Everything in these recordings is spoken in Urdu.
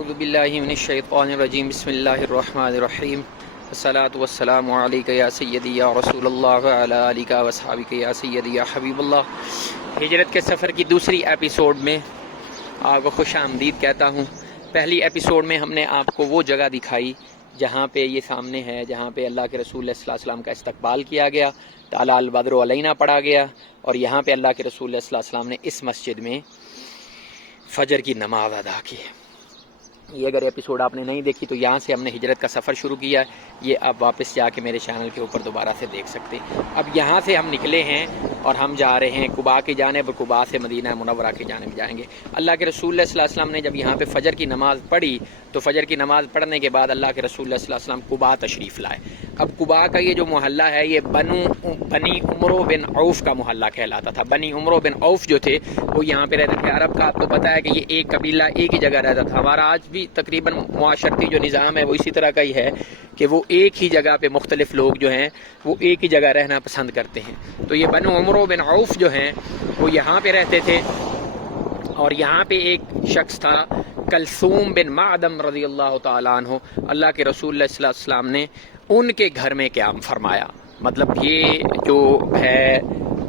اعوذ باللہ من الشیطان الرجیم بسم اللہ الرحمن الرحیم والصلاة والسلام علیکہ یا سیدی یا رسول اللہ وعلی آلہ واصحابہ یا سیدی یا حبیب اللہ۔ ہجرت کے سفر کی دوسری ایپیسوڈ میں آپ کو خوش آمدید کہتا ہوں۔ پہلی ایپیسوڈ میں ہم نے آپ کو وہ جگہ دکھائی جہاں پہ یہ سامنے ہے، جہاں پہ اللہ کے رسول صلی اللہ علیہ وسلم کا استقبال کیا گیا، طلع البدر علینا پڑھا گیا، اور یہاں پہ اللہ کے رسول صلی اللہ علیہ وسلم نے اس مسجد میں فجر کی نماز ادا کی۔ یہ اگر ایپیسوڈ آپ نے نہیں دیکھی تو یہاں سے ہم نے ہجرت کا سفر شروع کیا ہے، یہ آپ واپس جا کے میرے چینل کے اوپر دوبارہ سے دیکھ سکتے ہیں۔ اب یہاں سے ہم نکلے ہیں اور ہم جا رہے ہیں قباء کی جانب، اور قباء سے مدینہ منورہ کی جانب جائیں گے۔ اللہ کے رسول صلی اللہ علیہ وسلم نے جب یہاں پہ فجر کی نماز پڑھی تو فجر کی نماز پڑھنے کے بعد اللہ کے رسول صلی اللہ علیہ وسلم قباء تشریف لائے۔ اب قباء کا یہ جو محلہ ہے یہ بنی عمرو بن عوف کا محلہ کہلاتا تھا۔ بنی عمرو بن عوف جو تھے وہ یہاں پہ رہتے تھے۔ عرب کا آپ کو پتا ہے کہ یہ ایک قبیلہ ایک ہی جگہ رہتا تھا۔ ہمارا آج بھی تقریباً معاشرتی جو نظام ہے وہ اسی طرح کا ہی ہے کہ وہ ایک ہی جگہ پہ مختلف لوگ جو ہیں وہ ایک ہی جگہ رہنا پسند کرتے ہیں۔ تو یہ بنو عمرو بن عوف جو ہیں وہ یہاں پہ رہتے تھے، اور یہاں پہ ایک شخص تھا کلثوم بن معدم رضی اللہ تعالیٰ عنہ۔ اللہ کے رسول صلی اللہ علیہ وسلم نے ان کے گھر میں قیام فرمایا۔ مطلب یہ جو ہے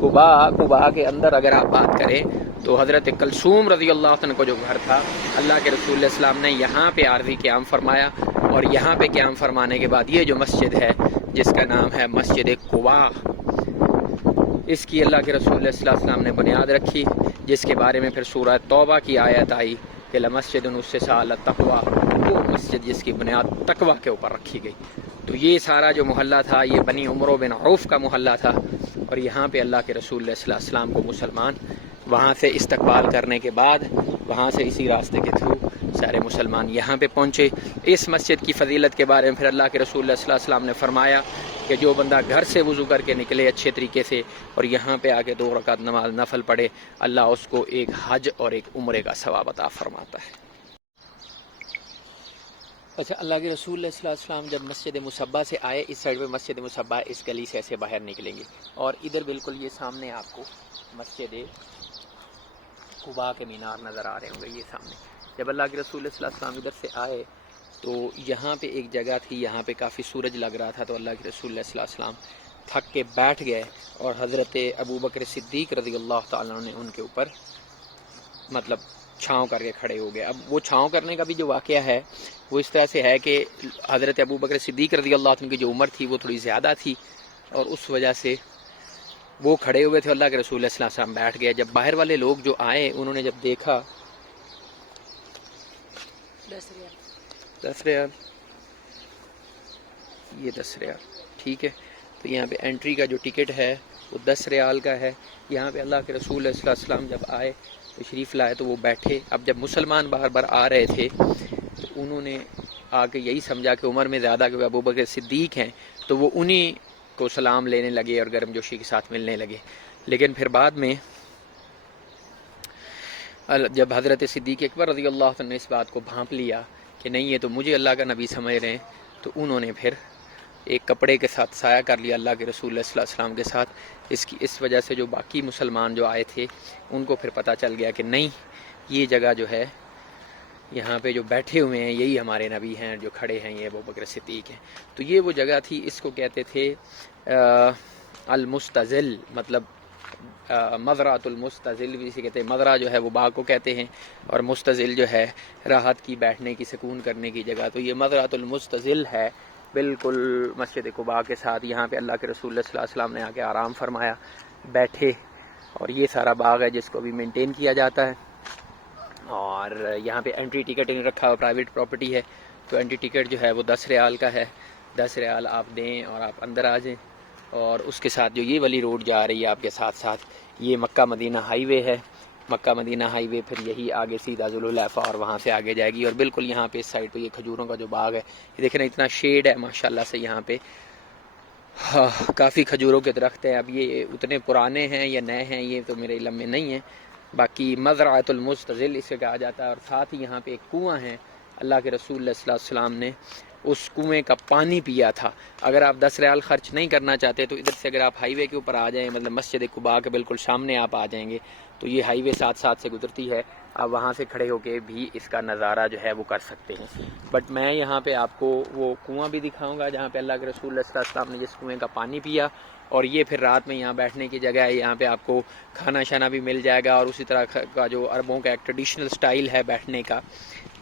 قباء کے اندر اگر آپ بات کریں تو حضرت کلثوم رضی اللہ عنہ کو جو گھر تھا، اللہ کے رسول صلی اللہ علیہ وسلم نے یہاں پہ عارضی قیام فرمایا، اور یہاں پہ قیام فرمانے کے بعد یہ جو مسجد ہے جس کا نام ہے مسجد قباء، اس کی اللہ کے رسول صلی اللہ علیہ وسلم نے بنیاد رکھی، جس کے بارے میں پھر سورہ توبہ کی آیت آئی کہ لمسجد اسست علی التقوی، وہ مسجد جس کی بنیاد تقوی کے اوپر رکھی گئی۔ تو یہ سارا جو محلہ تھا یہ بنی عمرو بن عوف کا محلہ تھا، اور یہاں پہ اللہ کے رسول صلی اللہ علیہ وسلم کو مسلمان وہاں سے استقبال کرنے کے بعد وہاں سے اسی راستے کے تھرو سارے مسلمان یہاں پہ پہنچے۔ اس مسجد کی فضیلت کے بارے میں پھر اللہ کے رسول صلی اللہ علیہ وسلم نے فرمایا کہ جو بندہ گھر سے وضو کر کے نکلے اچھے طریقے سے اور یہاں پہ آ کے 2 رکعت نماز نفل پڑھے، اللہ اس کو ایک حج اور ایک عمرے کا ثواب عطا فرماتا ہے۔ اچھا، اللہ کے رسول صلی اللہ علیہ وسلم جب مسجد مصباح سے آئے، اس سائڈ پہ مسجد مصباح، اس گلی سے ایسے باہر نکلیں گے، اور ادھر بالکل یہ سامنے آپ کو مسجد قباء کے مینار نظر آ رہے ہوں گے۔ یہ سامنے جب اللہ کے رسول صلی اللہ علیہ وسلم ادھر سے آئے تو یہاں پہ ایک جگہ تھی، یہاں پہ کافی سورج لگ رہا تھا، تو اللہ کے رسول صلی اللہ علیہ وسلم تھک کے بیٹھ گئے، اور حضرت ابوبکر صدیق رضی اللہ تعالیٰ عنہ نے ان کے اوپر مطلب چھاؤں کر کے کھڑے ہو گئے۔ اب وہ چھاؤں کرنے کا بھی جو واقعہ ہے وہ اس طرح سے ہے کہ حضرت ابوبکر صدیق رضی اللہ عنہ کی جو عمر تھی وہ تھوڑی زیادہ تھی، اور اس وجہ سے وہ کھڑے ہوئے تھے، اللہ کے رسول صلی اللہ علیہ وسلم بیٹھ گئے۔ جب باہر والے لوگ جو آئے انہوں نے جب دیکھا 10 ریال، یہ 10 ریال ٹھیک ہے، تو یہاں پہ انٹری کا جو ٹکٹ ہے وہ 10 ریال کا ہے۔ یہاں پہ اللہ کے رسول صلی اللہ علیہ وسلم جب آئے تشریف لائے تو وہ بیٹھے۔ اب جب مسلمان بار بار آ رہے تھے تو انہوں نے آ کے یہی سمجھا کہ عمر میں زیادہ کہ ابوبکر صدیق ہیں، تو وہ انہی کو سلام لینے لگے اور گرم جوشی کے ساتھ ملنے لگے۔ لیکن پھر بعد میں جب حضرت صدیق اکبر رضی اللہ عنہ نے اس بات کو بھانپ لیا کہ نہیں یہ تو مجھے اللہ کا نبی سمجھ رہے ہیں، تو انہوں نے پھر ایک کپڑے کے ساتھ سایہ کر لیا اللہ کے رسول صلی اللہ علیہ وسلم کے ساتھ۔ اس وجہ سے جو باقی مسلمان جو آئے تھے ان کو پھر پتہ چل گیا کہ نہیں، یہ جگہ جو ہے یہاں پہ جو بیٹھے ہوئے ہیں یہی ہمارے نبی ہیں، جو کھڑے ہیں یہ ابوبکر صدیق ہیں۔ تو یہ وہ جگہ تھی، اس کو کہتے تھے المستظل، مطلب مزرعۃ المستظل بھی اسے کہتے ہیں۔ مزرعہ جو ہے وہ باغ کو کہتے ہیں، اور مستظل جو ہے راحت کی، بیٹھنے کی، سکون کرنے کی جگہ۔ تو یہ مزرعۃ المستظل ہے بالکل مسجد قباء کے ساتھ۔ یہاں پہ اللہ کے رسول صلی اللہ علیہ وسلم نے آ کے آرام فرمایا، بیٹھے، اور یہ سارا باغ ہے جس کو بھی مینٹین کیا جاتا ہے۔ اور یہاں پہ انٹری ٹکٹ نہیں رکھا ہوا، پرائیویٹ پراپرٹی ہے، تو انٹری ٹکٹ جو ہے وہ 10 ریال کا ہے۔ 10 ریال آپ دیں اور آپ اندر آ جائیں۔ اور اس کے ساتھ جو یہ والی روڈ جا رہی ہے آپ کے ساتھ ساتھ، یہ مکہ مدینہ ہائی وے ہے۔ مکہ مدینہ ہائی وے پھر یہی آگے سیدھا ذوالحلیفہ اور وہاں سے آگے جائے گی، اور بالکل یہاں پہ اس سائڈ پہ یہ کھجوروں کا جو باغ ہے، یہ دیکھ رہے ہیں اتنا شیڈ ہے ماشاءاللہ سے یہاں پہ، کافی کھجوروں کے درخت ہیں۔ اب یہ اتنے پرانے ہیں یا نئے ہیں یہ تو میرے علم میں نہیں ہے، باقی مزرعۃ المستظل اسے کہا جاتا ہے۔ اور ساتھ ہی یہاں پہ ایک کنواں ہے، اللہ کے رسول صلی اللہ علیہ وسلم نے اس کنویں کا پانی پیا تھا۔ اگر آپ 10 ریال خرچ نہیں کرنا چاہتے تو ادھر سے اگر آپ ہائی وے کے اوپر آ جائیں، مطلب مسجد قباء کے بالکل سامنے آپ آ جائیں گے، تو یہ ہائی وے ساتھ ساتھ سے گزرتی ہے، آپ وہاں سے کھڑے ہو کے بھی اس کا نظارہ جو ہے وہ کر سکتے ہیں. بٹ میں یہاں پہ آپ کو وہ کنواں بھی دکھاؤں گا جہاں پہ اللہ کے رسول صلی اللہ علیہ وسلم نے جس کنویں کا پانی پیا. اور یہ پھر رات میں یہاں بیٹھنے کی جگہ ہے. یہاں پہ آپ کو کھانا شانا بھی مل جائے گا. اور اسی طرح کا جو عربوں کا ایک ٹریڈیشنل سٹائل ہے بیٹھنے کا,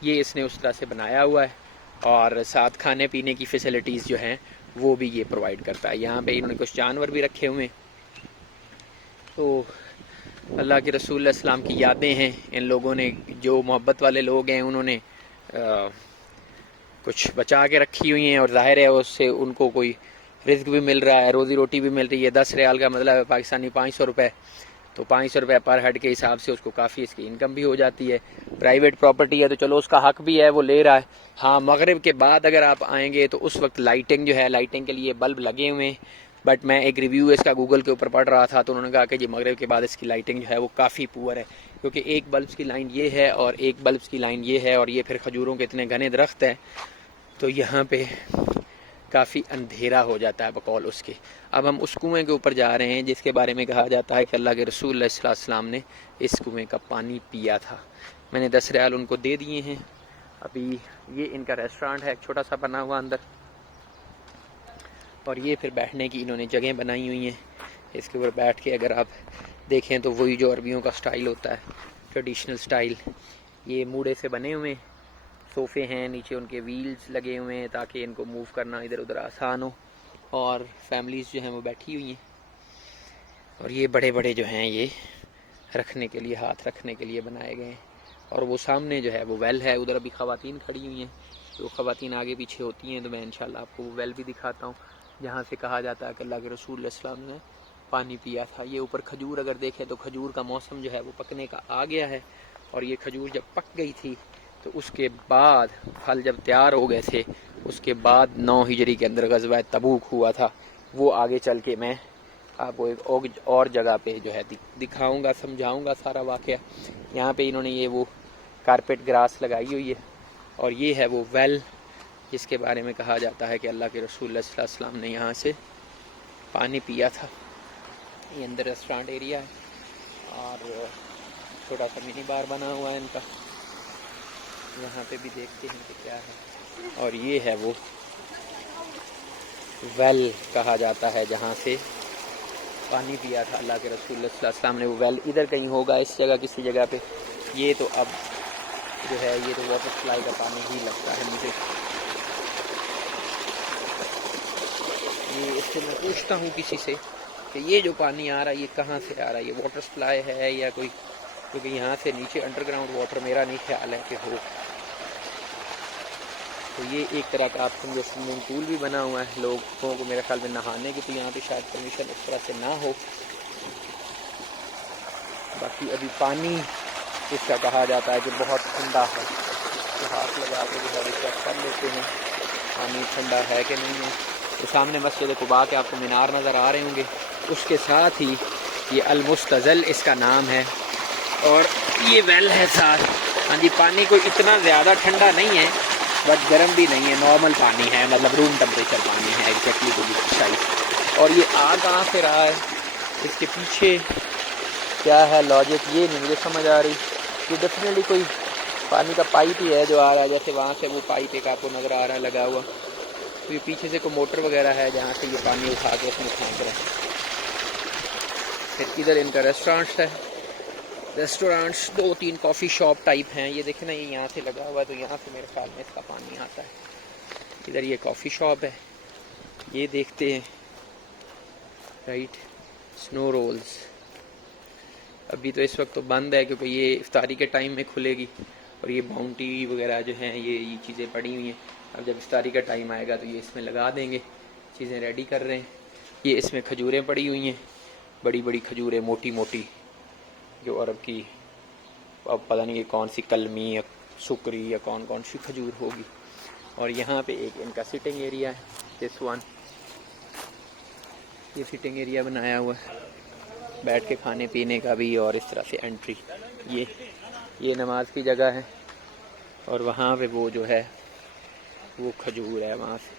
یہ اس نے اس طرح سے بنایا ہوا ہے. اور ساتھ کھانے پینے کی فیسلٹیز جو ہیں وہ بھی یہ پرووائڈ کرتا ہے. یہاں پہ انہوں نے کچھ جانور بھی رکھے ہوئے ہیں. تو اللہ کے رسول علیہ السلام کی یادیں ہیں. ان لوگوں نے, جو محبت والے لوگ ہیں, انہوں نے کچھ بچا کے رکھی ہوئی ہیں. اور ظاہر ہے اس سے ان کو کوئی رزق بھی مل رہا ہے, روزی روٹی بھی مل رہی ہے. 10 ریال کا مطلب ہے پاکستانی 500 روپے. تو 500 روپے پر ہیڈ کے حساب سے اس کو کافی اس کی انکم بھی ہو جاتی ہے. پرائیویٹ پراپرٹی ہے تو چلو اس کا حق بھی ہے, وہ لے رہا ہے. ہاں مغرب کے بعد اگر آپ آئیں گے تو اس وقت لائٹنگ جو ہے, لائٹنگ کے لیے بلب لگے ہوئے ہیں. بٹ میں ایک ریویو اس کا گوگل کے اوپر پڑھ رہا تھا تو انہوں نے کہا کہ جی مغرب کے بعد اس کی لائٹنگ جو ہے وہ کافی پور ہے, کیونکہ ایک بلب کی لائن یہ ہے اور ایک بلب کی لائن یہ ہے, اور یہ پھر کھجوروں کے اتنے گھنے درخت ہیں تو یہاں پہ کافی اندھیرا ہو جاتا ہے بقول اس کے. اب ہم اس کنویں کے اوپر جا رہے ہیں جس کے بارے میں کہا جاتا ہے کہ اللہ کے رسول اللہ صلی اللہ علیہ وسلم نے اس کنویں کا پانی پیا تھا. میں نے 10 ریال ان کو دے دیے ہیں. ابھی یہ ان کا ریسٹورانٹ ہے ایک چھوٹا سا بنا ہوا اندر, اور یہ پھر بیٹھنے کی انہوں نے جگہیں بنائی ہوئی ہیں. اس کے اوپر بیٹھ کے اگر آپ دیکھیں تو وہی جو عربیوں کا سٹائل ہوتا ہے, ٹریڈیشنل سٹائل, یہ موڑے سے بنے ہوئے صوفے ہیں. نیچے ان کے ویلز لگے ہوئے ہیں تاکہ ان کو موو کرنا ادھر ادھر آسان ہو. اور فیملیز جو ہیں وہ بیٹھی ہوئی ہیں. اور یہ بڑے بڑے جو ہیں یہ رکھنے کے لیے, ہاتھ رکھنے کے لیے بنائے گئے ہیں. اور وہ سامنے جو ہے وہ ویل ہے. ادھر ابھی خواتین کھڑی ہوئی ہیں, جو خواتین آگے پیچھے ہوتی ہیں تو میں انشاءاللہ آپ کو وہ ویل بھی دکھاتا ہوں جہاں سے کہا جاتا ہے کہ اللہ کے رسول علیہ السلام نے پانی پیا تھا. یہ اوپر کھجور اگر دیکھیں تو کھجور کا موسم جو ہے وہ پکنے کا آ گیا ہے. اور یہ کھجور جب پک گئی تھی تو اس کے بعد پھل جب تیار ہو گئے تھے, اس کے بعد 9 ہجری کے اندر غزوہ تبوک ہوا تھا. وہ آگے چل کے میں آپ کو ایک اور جگہ پہ جو ہے دکھاؤں گا, سمجھاؤں گا سارا واقعہ. یہاں پہ انہوں نے یہ وہ کارپیٹ گراس لگائی ہوئی ہے, اور یہ ہے وہ ویل جس کے بارے میں کہا جاتا ہے کہ اللہ کے رسول اللہ صلی اللہ علیہ وسلم نے یہاں سے پانی پیا تھا. یہ اندر ریسٹورانٹ ایریا ہے اور چھوٹا سا منی بار بنا ہوا ہے ان کا. یہاں پہ بھی دیکھتے ہیں کہ کیا ہے. اور یہ ہے وہ ویل کہا جاتا ہے جہاں سے پانی پیا تھا اللہ کے رسول اللہ صلی اللہ علیہ وسلم نے. وہ ویل ادھر کہیں ہوگا, اس جگہ کسی جگہ پہ. یہ تو اب جو ہے یہ تو واٹر سپلائی کا پانی ہی لگتا ہے مجھے. یہ اس سے میں پوچھتا ہوں کسی سے کہ یہ جو پانی آ رہا ہے یہ کہاں سے آ رہا ہے, یہ واٹر سپلائی ہے یا کوئی, کیونکہ یہاں سے نیچے انڈر گراؤنڈ واٹر میرا نہیں خیال ہے کہ ہو. تو یہ ایک طرح کا آپ سمجھو سوئمنگ پول بھی بنا ہوا ہے لوگوں کو میرے خیال میں نہانے کی, تو یہاں پہ شاید پرمیشن اس طرح سے نہ ہو. باقی ابھی پانی اس کا کہا جاتا ہے کہ بہت ٹھنڈا ہے, تو ہاتھ لگا کے جو ہے چیک کر لیتے ہیں پانی ٹھنڈا ہے کہ نہیں ہے. تو سامنے مسجد قباء کے آپ کو مینار نظر آ رہے ہوں گے, اس کے ساتھ ہی یہ المستزل اس کا نام ہے, اور یہ ویل ہے ساتھ. ہاں جی, پانی کوئی اتنا زیادہ ٹھنڈا نہیں ہے بٹ گرم بھی نہیں ہے, نارمل پانی ہے, مطلب روم ٹمپریچر پانی ہے ایگزیکٹلی کو بھی سائز. اور یہ آ کہاں سے رہا ہے, اس کے پیچھے کیا ہے لاجک یہ نہیں مجھے سمجھ آ رہی. یہ ڈیفینیٹلی کوئی پانی کا پائپ ہی ہے جو آ رہا ہے, جیسے وہاں سے وہ پائپ ایک آپ کو نظر آ رہا ہے لگا ہوا. تو یہ پیچھے سے کوئی موٹر وغیرہ ہے جہاں سے یہ پانی اٹھا کے اس میں پھینک رہے ہیں. پھر ادھر ان کا ریسٹورانٹ ہے. ریسٹورانٹس 2-3 کافی شاپ ٹائپ ہیں. یہ دیکھیں نا, یہ یہاں سے لگا ہوا ہے تو یہاں سے میرے خیال میں اس کا پانی آتا ہے. ادھر یہ کافی شاپ ہے, یہ دیکھتے ہیں رائٹ. سنو رولز ابھی تو اس وقت تو بند ہے کیونکہ یہ افطاری کے ٹائم میں کھلے گی, اور یہ باؤنٹی وغیرہ جو ہیں یہ چیزیں پڑی ہوئی ہیں. اب جب افطاری کا ٹائم آئے گا تو یہ اس میں لگا دیں گے, چیزیں ریڈی کر رہے ہیں. یہ اس میں کھجوریں پڑی ہوئی ہیں, بڑی بڑی کھجوریں موٹی موٹی, جو عرب کی اب پتہ نہیں یہ کون سی کلمی یا سکری یا کون سی کھجور ہوگی. اور یہاں پہ ایک ان کا سٹنگ ایریا ہے, دس ون, یہ سٹنگ ایریا بنایا ہوا ہے بیٹھ کے کھانے پینے کا بھی, اور اس طرح سے انٹری. یہ نماز کی جگہ ہے, اور وہاں پہ وہ جو ہے وہ کھجور ہے. وہاں سے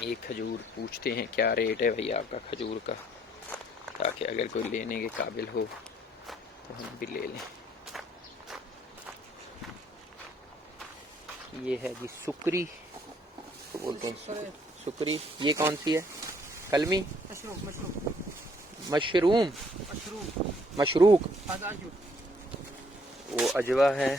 یہ کھجور پوچھتے ہیں کیا ریٹ ہے بھائی آپ کا کھجور کا, تاکہ اگر کوئی لینے کے قابل ہو تو ہم بھی لے لیں. یہ ہے جی سکری بولتے ہیں سکری. یہ کون سی ہے؟ کلمی مشروم مشروق. وہ اجوا ہے.